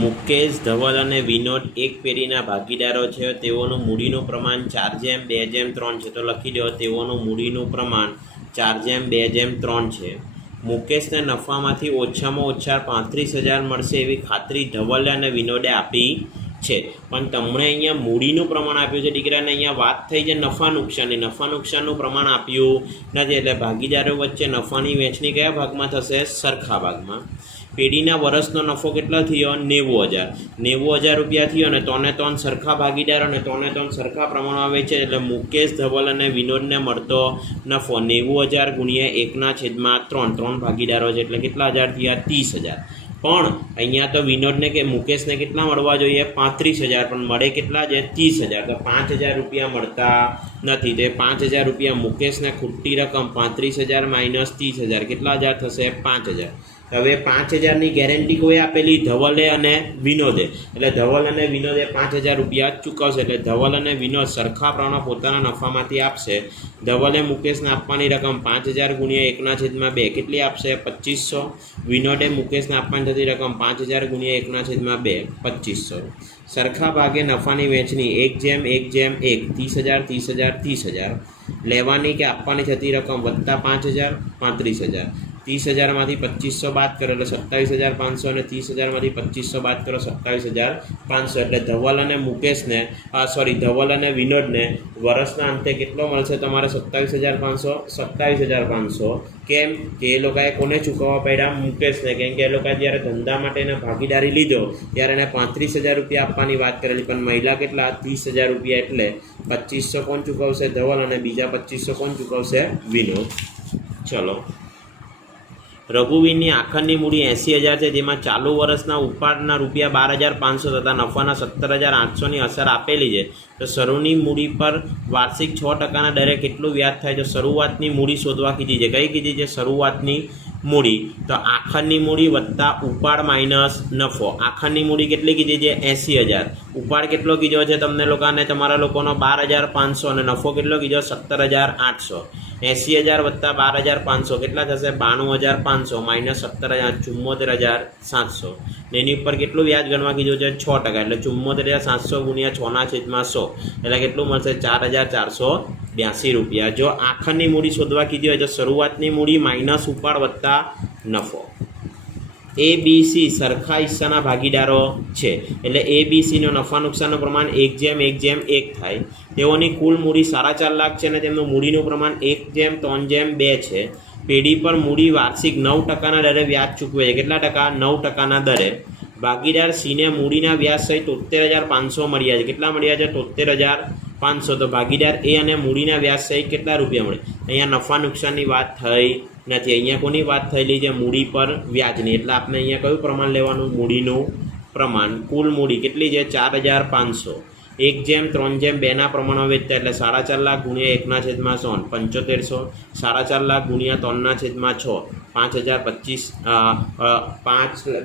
મુકેશ, ધવલ અને વિનોદ એક પેઢીના ભાગીદારો છે. તેઓનું મૂડીનું પ્રમાણ 4:2:3 છે. તો લખી દો તેઓનું મૂડીનું પ્રમાણ 4:2:3 છે. મુકેશને નફામાંથી ઓછામાં ઓછા 35,000 મળશે એવી ખાતરી ધવલે અને વિનોદે આપી છે. પણ તમને અહીંયા મૂડીનું પ્રમાણ આપ્યું છે દીકરાને. અહીંયા વાત થઈ છે નફા નુકસાનનું પ્રમાણ આપ્યું નથી. એટલે ભાગીદારો વચ્ચે નફાની વહેંચણી કયા ભાગમાં થશે? સરખા ભાગમાં. પેઢીના વર્ષનો નફો કેટલો થયો? 90,000. 90,000 રૂપિયા થયો અને 3 સરખા ભાગીદારો અને 3 સરખા પ્રમાણમાં વેચે. એટલે મુકેશ, ધવલ અને વિનોદને મળતો નફો 90,000 ગુણ્યા 1/3. 3 ભાગીદારો છે એટલે કેટલા હજાર થયા? 30,000. પણ અહીંયા તો વિનોદને કે મુકેશને કેટલા મળવા જોઈએ? 35,000. પણ મળે કેટલા છે? 30,000. તો 5,000 રૂપિયા મળતા નથી. તે 5,000 રૂપિયા મુકેશને ખૂટતી રકમ 35,000 માઇનસ 30,000 કેટલા હજાર થશે? 5,000. હવે 5,000ની ગેરંટી કોઈ આપેલી? ધવલે અને વિનોદે. એટલે ધવલ અને વિનોદે 5,000 રૂપિયા ચૂકવશે. એટલે ધવલ અને વિનોદ સરખા પ્રમાણમાં પોતાના નફામાંથી આપશે. ધવલે મુકેશને આપવાની રકમ 5,000 ગુણ્યા 1/2 કેટલી આપશે? 2,500. વિનોદે મુકેશને આપવાની થતી રકમ 5,000 ગુણ્યા 1/2 2,500. સરખા ભાગે નફાની વહેંચણી 1:1:1 30,000 30,000 30,000. લેવાની કે આપવાની થતી રકમ વત્તા 5,000 35,000. 30,000માંથી 2,500 બાદ કરો એટલે 27,500 અને 30,000માંથી 2,500 બાદ કરો 27,500. એટલે ધવલ અને મુકેશને ધવલ અને વિનોદને વર્ષના અંતે કેટલો મળશે તમારે? 27,500 27,500. કેમ કે એ લોકોએ કોને ચૂકવવા પડ્યા? મુકેશને. કેમ કે એ લોકોએ જ્યારે ધંધા માટે એને ભાગીદારી લીધો ત્યારે એને 35,000 રૂપિયા આપવાની વાત કરેલી. પણ મહિલા કેટલા? 30,000 રૂપિયા. એટલે 2,500 કોણ ચૂકવશે? ધવલ. અને બીજા 2,500 કોણ ચૂકવશે? વિનોદ. ચલો, રઘુવીરની આખરની મૂડી 80,000 છે. જેમાં ચાલુ વર્ષના ઉપાડના રૂપિયા 12,500 તથા નફાના 17,800ની અસર આપેલી છે. તો શરૂની મૂડી પર વાર્ષિક 6%ના દરે કેટલું વ્યાજ થાય? તો શરૂઆતની મૂડી શોધવા કીધી છે. કઈ કીધી છે? શરૂઆતની મૂડી. તો આખરની મૂડી વત્તા ઉપાડ માઇનસ નફો. આખરની મૂડી કેટલી કીધી છે? 80,000. ઉપાડ કેટલો કીધો છે તમને લોકોને? તમારા લોકોનો 12,500 અને નફો કેટલો કીધો? 17,800. 80,000 વત્તા 12,500 કેટલા થશે? 92,500 માઇનસ 17,000 74,700. એની ઉપર કેટલું વ્યાજ ગણવા કીધું છે? 6%. એટલે 74,700 ગુણ્યા 6/100 એટલે કેટલું મળશે? 4,482 રૂપિયા. જો આખરની મૂડી શોધવા કીધી હોય તો શરૂઆતની મૂડી માઇનસ ઉપાડ વત્તા નફો. ABC સરખા હિસ્સાના ભાગીદારો છે. એટલે ABCનો નફા નુકસાનનું પ્રમાણ 1:1:1 થાય. તેઓની કુલ મૂડી 4.5 લાખ છે અને તેમનું મૂડીનું પ્રમાણ 1:3:2 છે. પેઢી પર મૂડી વાર્ષિક 9%ના દરે વ્યાજ ચૂકવે છે. કેટલા ટકા? 9%ના દરે. ભાગીદાર Cને મૂડીના વ્યાજ સહિત 73,500 મળ્યા છે. કેટલા મળ્યા છે? 73,500. તો ભાગીદાર A અને મૂડીના વ્યાજ સહિત કેટલા રૂપિયા મળે? અહીંયા નફા નુકસાનની વાત થઈ નથી. અહીંયા કોની વાત થયેલી છે? મૂડી પર વ્યાજની. એટલે આપણે અહીંયા કયું પ્રમાણ લેવાનું? મૂડીનું પ્રમાણ. કુલ મૂડી કેટલી છે? 4,500. 1:3:2ના પ્રમાણમાં વેચતા. એટલે 4.5 લાખ ગુણ્યા 1/100 7500. 4.5 લાખ ગુણ્યા 3/6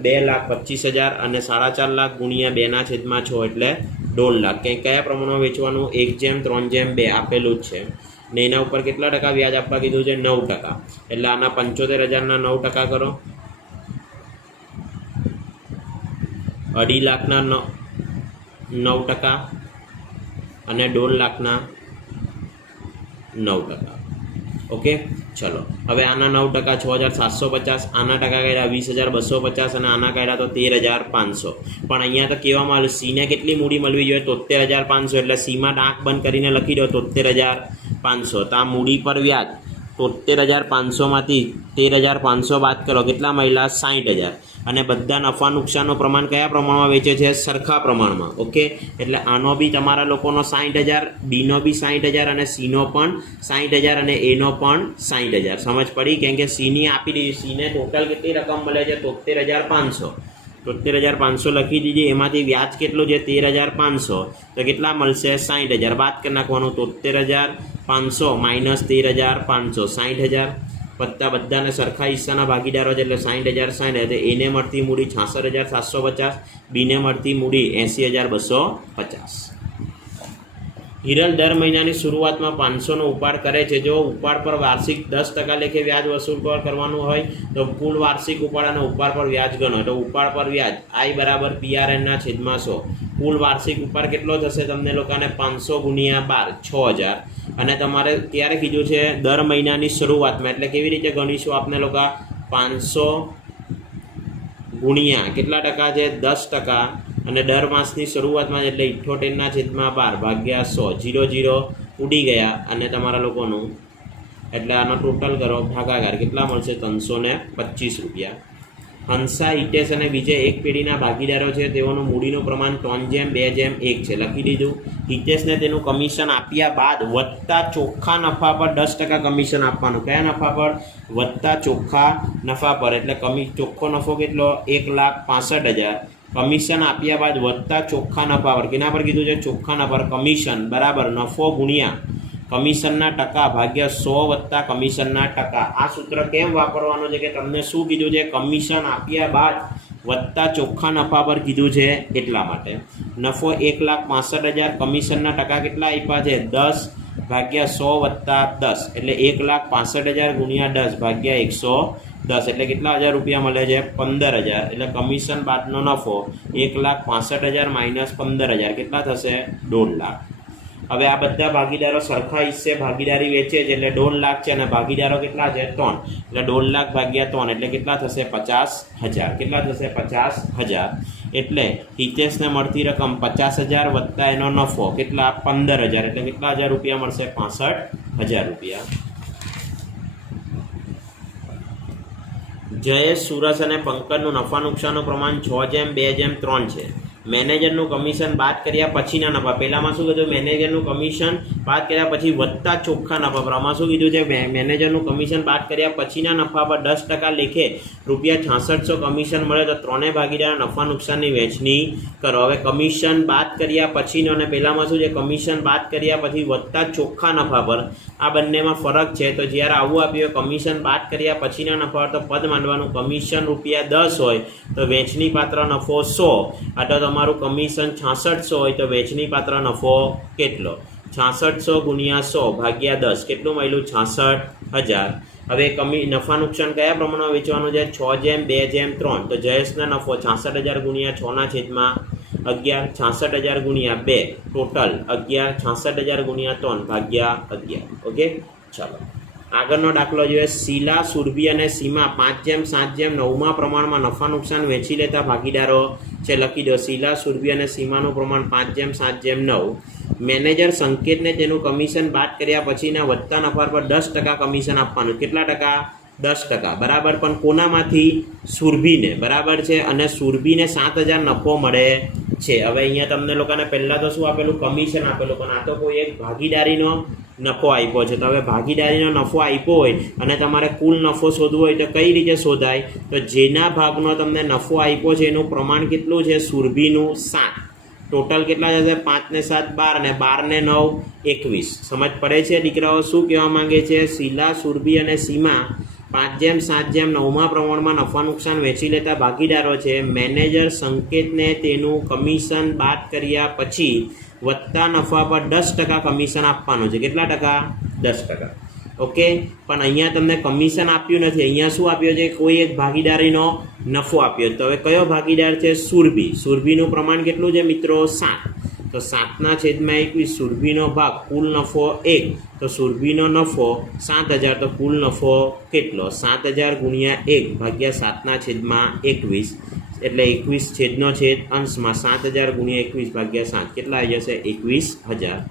2,25,000 અને 4.5 લાખ ગુણ્યા 2/6 એટલે 1.5 લાખ. કયા પ્રમાણમાં વેચવાનું? 1:3:2 આપેલું જ છે. ને એના ઉપર કેટલા ટકા વ્યાજ આપવા કીધું છે? 9%. એટલે આના 75,000ના 9% કરો. 2.5 લાખના 9% અને 1.5 લાખના 9%. ઓકે, ચલો હવે આના 9% 6,750. આના ટકા કર્યા 20,250 અને આના કર્યા તો 13,500. પણ અહીંયા તો કહેવામાં આવ્યું Cને કેટલી મૂડી મળવી જોઈએ? 73,500. એટલે Cમાં આંખ બંધ કરીને લખી દો 73,500. તો આ મૂડી પર વ્યાજ 73,500માંથી 13,500 બાદ કરો. કેટલા મળ્યા? 60,000. અને બધા નફા નુકસાનનું પ્રમાણ કયા પ્રમાણમાં વેચે છે? સરખા પ્રમાણમાં. ઓકે, એટલે આનો બી તમારા લોકોનો 60,000, બીનો બી 60,000 અને Cનો પણ 60,000 અને એનો પણ 60,000. સમજ પડી? કેમ કે Cની આપી દીધી. Cને ટોટલ કેટલી રકમ મળે છે? 73,500. 73,500 લખી દીધી. એમાંથી વ્યાજ કેટલું છે? 13,500. તો કેટલા મળશે? 60,000. બાદ કરી નાખવાનું. 73,500 માઇનસ 13,500 60,000 વત્તા બધાને સરખા હિસ્સાના ભાગીદારો છે એટલે 60,000 60,000. એને મળતી મૂડી 66,750. બીને મળતી મૂડી 80,250. હિરલ દર મહિનાની શરૂઆતમાં 500નો ઉપાડ કરે છે. જો ઉપાડ પર વાર્ષિક 10% લેખે વ્યાજ વસૂલ કરવાનું હોય તો કુલ વાર્ષિક ઉપાડ અને ઉપાડ પર વ્યાજ ગણો. તો ઉપાડ પર વ્યાજ I બરાબર PRN / 100. કુલ વાર્ષિક ઉપાડ કેટલો થશે તમને લોકોને 500 ગુણ્યા 12 6000. અને તમારે ક્યારે કીધું છે દર મહિનાની શરૂઆતમાં, એટલે કેવી રીતે ગણીશું આપને લોકો 500 ગુણ્યા કેટલા ટકા છે 10%, અને દર માસની શરૂઆતમાં એટલે 78/12 ભાગ્યા 100 0 ઉડી ગયા અને તમારા લોકોનું એટલે આનો ટોટલ કરો ભાગાકાર કેટલા મળશે 325 રૂપિયા. હંસા, હિતેશ અને વિજય એક પેઢીના ભાગીદારો છે. તેઓનું મૂડીનું પ્રમાણ 3:2:1 છે. લખી દીધું. હિતેશને તેનું કમિશન આપ્યા બાદ વત્તા ચોખ્ખા નફા પર 10% કમિશન આપવાનું. કયા નફા પર? વત્તા ચોખ્ખા નફા પર. એટલે ચોખ્ખો નફો કેટલો 1,65,000. કમિશન આપ્યા બાદ વત્તા ચોખ્ખા નફા પર. કેના પર કીધું છે? ચોખ્ખા નફા પર. કમિશન બરાબર નફો ગુણ્યા કમિશનના ટકા ભાગ્યા 100 વત્તા કમિશનના ટકા. આ સૂત્ર કેમ વાપરવાનું છે કે તમને શું કીધું છે? કમિશન આપ્યા બાદ વત્તા ચોખ્ખા નફા પર કીધું છે એટલા માટે. નફો 1,65,000. કમિશનના ટકા કેટલા આપ્યા છે? 10 ભાગ્યા 100 વત્તા 10 એટલે 1,65,000 ગુણ્યા 10 ભાગ્યા 110 એટલે કેટલા હજાર રૂપિયા મળે છે? 15,000. એટલે કમિશન બાદનો નફો 1,65,000 માઇનસ 15,000 કેટલા થશે? 1.5 લાખ. હવે આ બધા ભાગીદારો સરખા હિસ્સે ભાગીદારી વેચે છે એટલે 1.5 લાખ છે, અને ભાગીદારો કેટલા છે? 3. એટલે 1.5 લાખ ભાગ્યા 3 એટલે કેટલા થશે? 50,000. કેટલા થશે? 50,000. એટલે હિતેશને મળતી રકમ 50,000 વત્તા એનો નફો કેટલા? 15,000. એટલે કેટલા હજાર રૂપિયા મળશે? 65,000 રૂપિયા. જયેશ, સુરસ અને પંકજનું નફા નુકસાનનું પ્રમાણ 6:2:3 છે. મેનેજરનું કમિશન બાદ કર્યા પછીના નફા. પહેલામાં શું કીધું? મેનેજરનું કમિશન બાદ કર્યા પછી વત્તા ચોખ્ખા નફા પર. આમાં શું કીધું છે? મેનેજરનું કમિશન બાદ કર્યા પછીના નફા પર 10% લેખે ₹6600 કમિશન મળે તો ત્રણેય ભાગીદાર નફા નુકસાનની વહેંચણી કરો. હવે કમિશન બાદ કર્યા પછીનો અને પહેલામાં શું છે? કમિશન બાદ કર્યા પછી વત્તા ચોખ્ખા નફા પર. આ બંનેમાં ફરક છે. તો જ્યારે આવું આપ્યું કમિશન બાદ કર્યા પછીના નફા પર તો પદ માંડવાનું. કમિશન ₹10 હોય તો વહેંચણી પાત્ર નફો 100. આ તો તમારું કમિશન 6600 હોય તો વહેંચણી પાત્ર નફો કેટલો? 6600 ગુણ્યા 100 ભાગ્યા 10 કેટલું મળ્યું? 66,000. હવે નફા નુકસાન કયા પ્રમાણમાં વેચવાનું છે? 6:2:3. તો જયેશના નફો 66,000 ગુણ્યા 6/11 66,000 ગુણ્યા 2 ટોટલ 11 66,000 ગુણ્યા 3 ભાગ્યા 11. ઓકે, ચાલો આગળનો દાખલો જોઈએ. શીલા, સુરભી અને સીમા 5:7:9 પ્રમાણમાં નફા નુકસાન વેચી લેતા ભાગીદારો છે. લખી દો. શીલા, સુરભી અને સીમાનું પ્રમાણ 5:7:9. મેનેજર સંકેતને તેનું કમિશન બાદ કર્યા પછીના વધતા નફા પર 10% કમિશન આપવાનું. કેટલા ટકા? 10%. બરાબર. પણ કોનામાંથી? સુરભીને. બરાબર છે. અને સુરભીને 7,000 નફો મળે છે. હવે અહીંયા તમને લોકોને પહેલાં તો શું આપેલું? કમિશન આપેલું. પણ આ તો કોઈ એક ભાગીદારીનો નફો આપ્યો છે. તો હવે ભાગીદારીનો નફો આપ્યો હોય અને તમારે કુલ નફો શોધવો હોય તો કઈ રીતે શોધાય? તો જેના ભાગનો તમને નફો આપ્યો છે એનું પ્રમાણ કેટલું છે? સુરભીનું 7. ટોટલ કેટલા જશે? 5 ને 7 12 અને 12 ને 9 21. સમજ પડે છે દીકરાઓ? શું કહેવા માંગે છે? શીલા, સુરભી અને સીમા 5:7:9 પ્રમાણમાં નફા નુકસાન વેચી લેતા ભાગીદારો છે. મેનેજર સંકેતને તેનું કમિશન બાદ કર્યા પછી વત્તા નફા પર 10% કમિશન આપવાનું છે. કેટલા ટકા? 10%. ઓકે. પણ અહીંયા તમને કમિશન આપ્યું નથી. અહીંયા શું આપ્યો છે? કોઈ એક ભાગીદારીનો નફો આપ્યો. તો હવે કયો ભાગીદાર છે? સુરભી. સુરભીનું પ્રમાણ કેટલું છે મિત્રો? 7. તો 7/21 સુરભીનો ભાગ કુલ નફો 1. તો સુરભીનો નફો 7,000. તો કુલ નફો કેટલો? 7,000 ગુણ્યા 1 ભાગ્યા 7/21 એટલે 21 છેદનો છેદ અંશમાં 7,000 ગુણ્યા 21 ભાગ્યા 7 કેટલા આવી જશે? 21,000.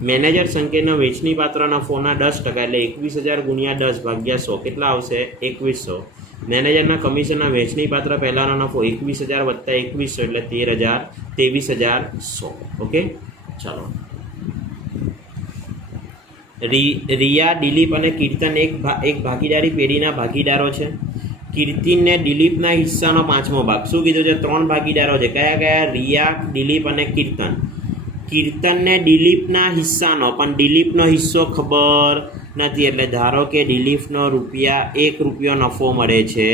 મેનેજર સંકેતનો વેચણી પાત્ર નફોના 10% એટલે 21,000 ગુણ્યા 10 ભાગ્યા 100 કેટલા આવશે? 2100. મેનેજરના કમિશનના વેચણી પાત્ર પહેલાંનો નફો 21,000 વત્તા 2100 એટલે 23,100. ઓકે, ચાલો. રિયા, દિલીપ અને કીર્તન એક ભાગીદારી પેઢીના ભાગીદારો છે. કીર્તિનને દિલીપના હિસ્સાનો 5મો ભાગ. શું કીધું છે? 3 ભાગીદારો છે. કયા કયા? રિયા, દિલીપ અને કીર્તન. કીર્તનને દિલીપના હિસ્સાનો, પણ દિલીપનો હિસ્સો ખબર નથી. એટલે ધારો કે દિલીપનો ₹1 નફો મળે છે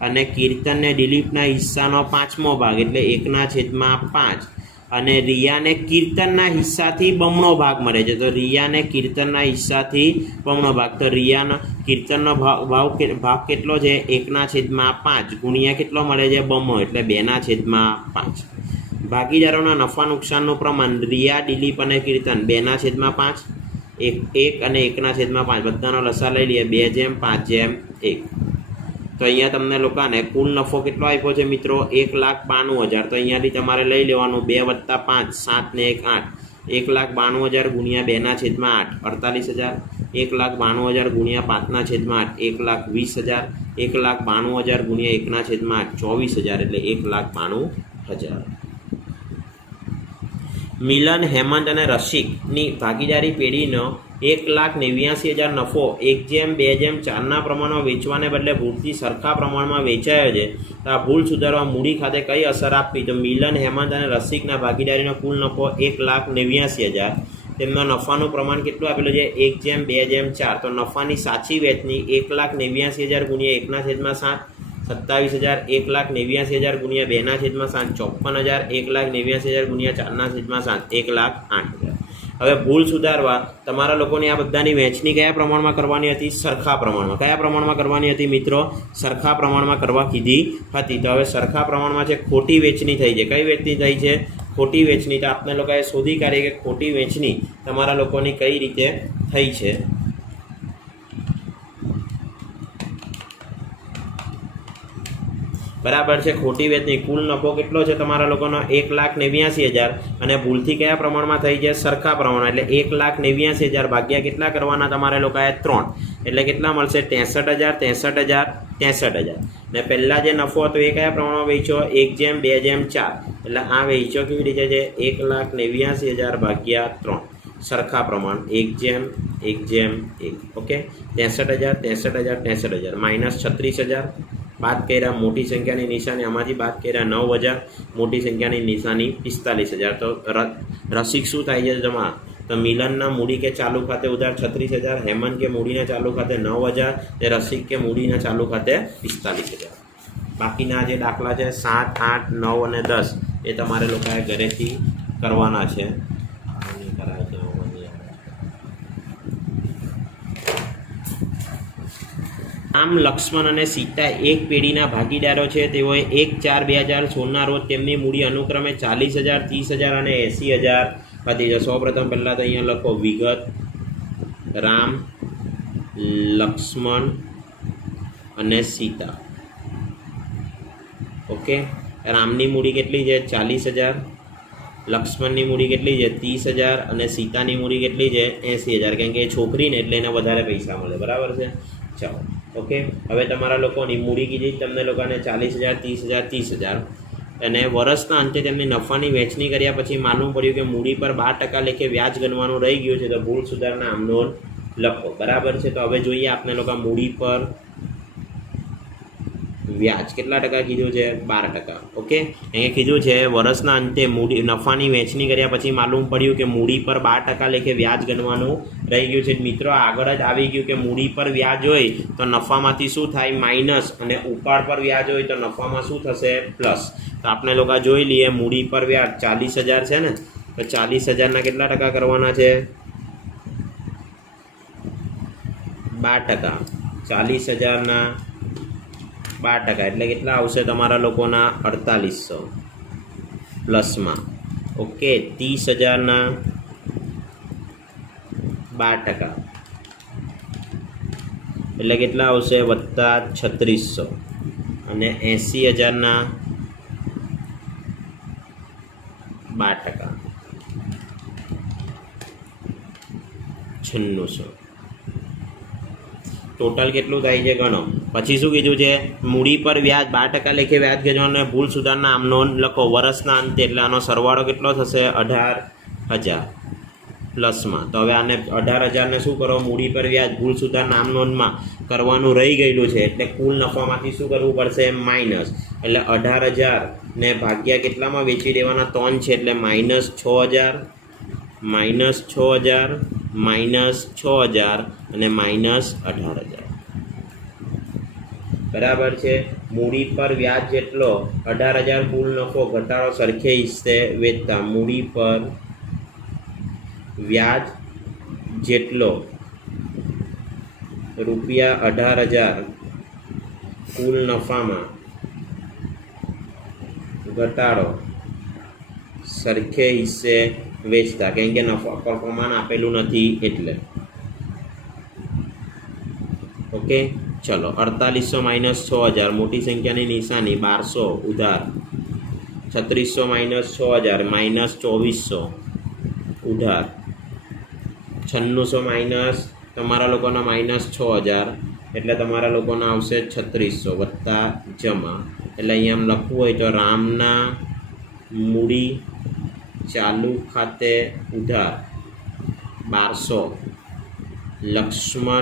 અને કીર્તનને દિલીપના હિસ્સાનો 5મો ભાગ એટલે 1/5 અને રિયાને કીર્તનના હિસ્સાથી બમણો ભાગ મળે છે. તો રિયાને કીર્તનના હિસ્સાથી બમણો ભાગ. તો રિયાનો કીર્તનનો ભાગ કેટલો છે? 1/5 ગુણ્યા કેટલો મળે છે? બમણો, એટલે 2/5. ભાગીદારોના નફા નુકસાનનું પ્રમાણ રિયા, દિલીપ અને કીર્તન 2/5, 1 અને 1/5 બધાનો લસા લઈ લઈએ. 2/5/1. તો અહીંયા તમને લોકોને કુલ નફો કેટલો આપ્યો છે મિત્રો? 1,92,000. તો અહીંયાથી તમારે લઈ લેવાનું 2 + 5 7 ને 1 8. 1,92,000 ગુણ્યા 2/8 48,000. 1,92,000 ગુણ્યા 5/8 1,20,000. 1,92,000 ગુણ્યા 1/8 24,000, એટલે 1,92,000. મિલન, હેમંત અને રસિકની ભાગીદારી પેઢીનો 1,89,000 નફો 1/2/4 પ્રમાણમાં વેચવાને બદલે ભૂલથી સરખા પ્રમાણમાં વેચાયો છે. તો આ ભૂલ સુધારવા મૂડી ખાતે કઈ અસર આપવી? તો મિલન, હેમંત અને રસિકના ભાગીદારીનો કુલ નફો 1,89,000. તેમના નફાનું પ્રમાણ કેટલું આપેલું છે? 1/2/4. તો નફાની સાચી વેચની 1,89,000 ગુણ્યા 1/7 27,000. 1,89,000 ગુણ્યા 2/7 54,000. 1,89,000 ગુણ્યા 4/7 1,08,000. હવે ભૂલ સુધારવા તમારા લોકોની આ બધાની વહેંચણી કયા પ્રમાણમાં કરવાની હતી? સરખા પ્રમાણમાં. કયા પ્રમાણમાં કરવાની હતી મિત્રો? સરખા પ્રમાણમાં કરવા કીધી હતી. તો હવે સરખા પ્રમાણમાં છે ખોટી વેચણી થઈ છે. કઈ વેચણી થઈ છે? ખોટી વેચણી. તો આપણે લોકોએ શોધી કાઢીએ કે ખોટી વેચણી તમારા લોકોની કઈ રીતે થઈ છે. બરાબર છે. ખોટી વેચણી કુલ નફો કેટલો છે તમારા લોકોનો? 1,89,000 અને ભૂલથી કયા પ્રમાણમાં થઈ છે? સરખા પ્રમાણમાં. એટલે 1,89,000 ભાગ્યા કેટલા કરવાના તમારે લોકોએ? 3. એટલે કેટલા મળશે? 63,000 63,000 63,000. ને પહેલાં જે નફો હતો એ કયા પ્રમાણમાં વેચ્યો? 1/2/4. એટલે આ વેચ્યો કેવી રીતે છે? 1,89,000 ભાગ્યા 3 સરખા પ્રમાણ 1/1/1. ઓકે. 63,000 63,000 63,000 માઇનસ 36,000. બાદ કર્યા મોટી સંખ્યાની નિશાની, આમાંથી બાદ કર્યા 9,000. મોટી સંખ્યાની નિશાની 45,000. તો રસિક શું થાય છે તમારા? તો મિલનના મૂડી કે ચાલુ ખાતે ઉધાર 36,000. હેમંત કે મૂડીના ચાલુ ખાતે 9,000. ને રસિક કે મૂડીના ચાલુ ખાતે 45,000. બાકીના જે દાખલા છે 7 8 9 અને 10 એ તમારે લોકોએ ઘરેથી કરવાના છે. આમ લક્ષ્મણ અને સીતા એક પેઢીના ભાગીદારો છે. તેઓએ 1/4/2016 રોજ તેમની મૂડી અનુક્રમે 40,000 30,000 અને 80,000 હતી. સૌપ્રથમ પહેલાં તો અહીંયા લખો વિગત. રામ, લક્ષ્મણ અને સીતા. ઓકે. રામની મૂડી કેટલી છે? 40,000. લક્ષ્મણની મૂડી કેટલી છે? 30,000 અને સીતાની મૂડી કેટલી છે? 80,000. કેમ કે એ છોકરીને એટલે એને વધારે પૈસા મળે. બરાબર છે. ચાલો. ઓકે. હવે તમારા લોકોની મૂડી કીધી તમને લોકોને 40,000 30,000 30,000 અને વર્ષના અંતે તેમની નફાની વહેંચણી કર્યા પછી માલુમ પડ્યું કે મૂડી પર 12% લેખે વ્યાજ ગણવાનું રહી ગયું છે. તો ભૂલ સુધારના આમ નોંધ લખો. બરાબર છે. તો હવે જોઈએ આપણે લોકો મૂડી પર વ્યાજ કેટલા ટકા કીધું છે? 12%. ઓકે. અહીંયા કીધું છે વર્ષના અંતે મૂડી નફાની વહેંચણી કર્યા પછી માલુમ પડ્યું કે મૂડી પર 12% લેખે વ્યાજ ગણવાનું રહી ગયું છે. મિત્રો આગળ જ આવી ગયું કે મૂડી પર વ્યાજ હોય તો નફામાંથી શું થાય? માઇનસ. અને ઉપાડ પર વ્યાજ હોય તો નફામાં શું થશે? પ્લસ. તો આપણે લોકો જોઈ લઈએ મૂડી પર વ્યાજ 40,000 છે ને, તો 40,000ના કેટલા ટકા કરવાના છે? 12%. 40,000ના 12% એટલે કેટલા આવશે તમારા લોકોના? 4,800 પ્લસમાં. ઓકે. 30,000ના 12% એટલે કેટલા આવશે? વત્તા 3,600 અને 80,000ના 12% 9,600. ટોટલ કેટલું થાય છે ગણો. પછી શું કીધું છે? મૂડી પર વ્યાજ 12% લેખે વ્યાજ ગણવાનું. ભૂલ સુધારના આમ નોંધ લખો વર્ષના અંતે. એટલે આનો સરવાળો કેટલો થશે? 18,000 પ્લસમાં. તો હવે આને 18,000ને શું કરો? મૂડી પર વ્યાજ ભૂલ સુધારના આમ નોંધમાં કરવાનું રહી ગયેલું છે એટલે કુલ નફામાંથી શું કરવું પડશે? માઇનસ. એટલે 18,000 ને ભાગ્યા કેટલામાં વેચી દેવાના? 3 છે એટલે -6,000 -6,000 -6,000 અને -18,000. બરાબર છે. મૂડી પર વ્યાજ જેટલો 18,000 કુલ નફો ઘટાડો સરખે હિસ્સે વેચતા. મૂડી પર વ્યાજ જેટલો ₹18,000 કુલ નફામાં ઘટાડો સરખે હિસ્સે વેચતા, કેમ કે નફા પર પ્રમાણ આપેલું નથી એટલે. ઓકે, ચલો 4800 માઇનસ 6000, મોટી સંખ્યાની નિશાની 1200 ઉધાર. 3600 માઇનસ 6000 માઇનસ 2400 ઉધાર. 9600 માઇનસ તમારા લોકોના માઇનસ 6000 એટલે તમારા લોકોના આવશે 3600 વત્તા જમા. એટલે અહીંયા આમ લખવું હોય તો રામના મૂડી ચાલુ ખાતે ઉધાર 1200, લક્ષ્મણ